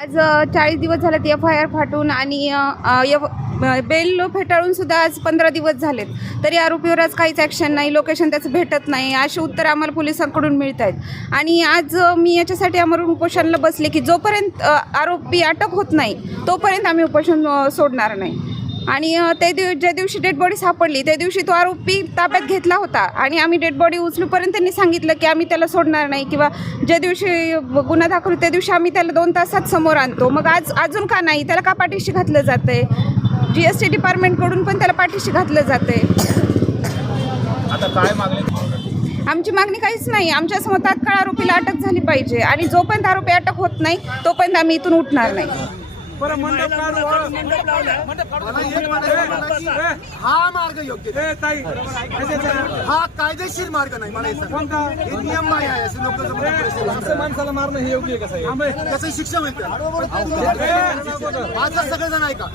आज 40 दिवस झालेत FIR फाटून आणि बेल फेटाळून सुद्धा आज 15 दिवस झालेत, तरी आरोपीवर आज काहीच ॲक्शन नाही, लोकेशन त्याचं भेटत नाही, अशी उत्तर आम्हाला पोलिसांकडून मिळत आहेत. आणि आज मी याच्यासाठी आमरण उपोषणाला बसले की जोपर्यंत आरोपी अटक होत नाही तोपर्यंत आम्ही उपोषण सोडणार नाही. आणि ज्या दिवशी डेड बॉडी सापडली त्या दिवशी तो आरोपी ताब्यात घेतला होता आणि आम्ही डेड बॉडी उचलूपर्यंत त्यांनी सांगितलं की आम्ही त्याला सोडणार नाही, किंवा ज्या दिवशी गुन्हा दाखल त्या दिवशी आम्ही त्याला 2 तासात समोर आणतो. मग आज अजून का नाही, त्याला का पाठीशी घातलं जातं आहे? GST डिपार्टमेंटकडून पण त्याला पाठीशी घातलं जातं आहे. आता काय मागणी? आमची मागणी काहीच नाही, आमच्यासमोर तात्काळ आरोपीला अटक झाली पाहिजे आणि जोपर्यंत आरोपी अटक होत नाही तोपर्यंत आम्ही इथून उठणार नाही. हा मार्ग योग्य, हा कायदेशीर मार्ग नाही. मला हे नियम नाही आहे, असं लोक माणसाला मारणं हे योग्य आहे का? त्याचं शिक्षा मिळते. माझा सगळेजण ऐका,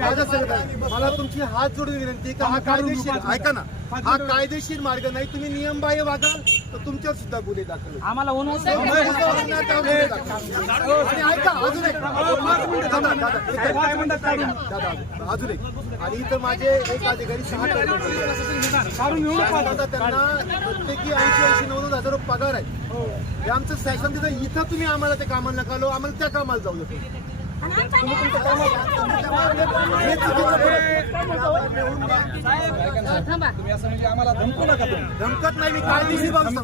माझा सगळेजण, मला तुमची हात जोडून विनंती का हा कायदेशीर, ऐका ना, हा कायदेशीर मार्ग नाही. तुम्ही नियमबाह्य वागाल तर तुमच्यावर सुद्धा गुन्हे दाखल आम्हाला ऐका अजून एक अजून एक. आणि इथं माझे एक अधिकारी 6 त्यांना प्रत्येकी 80-90 हजार पगार आहे. हे आमचं सेशन तिथं, इथं तुम्ही आम्हाला त्या कामाला नका लो, आम्हाला त्या कामाला जाऊ देतो. धमकत नाही, मी कायदेशीर बाब सांगतो,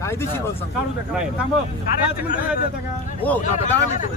कायदेशीर बाब सांगतो. हो 10 मिनिटं